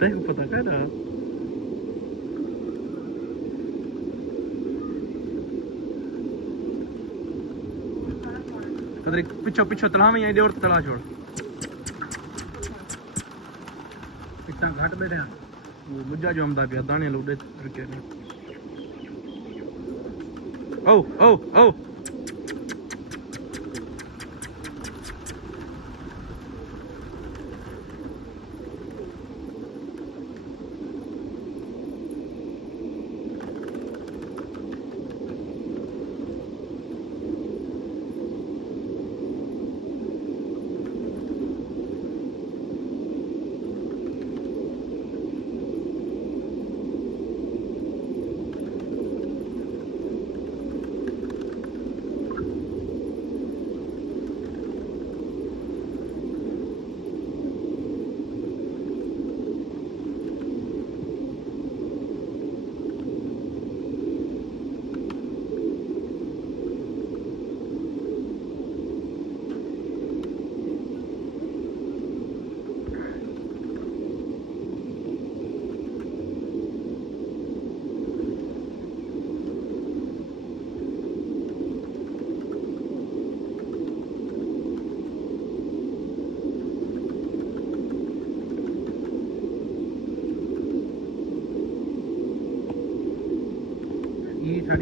तेरे को पता क्या था पिछो पिछो तला में यहीं और तला छोड़ इतना घाट बैठे वो मुझा जो हमदा पिया दाने लुडे रखे ओ ओ ओ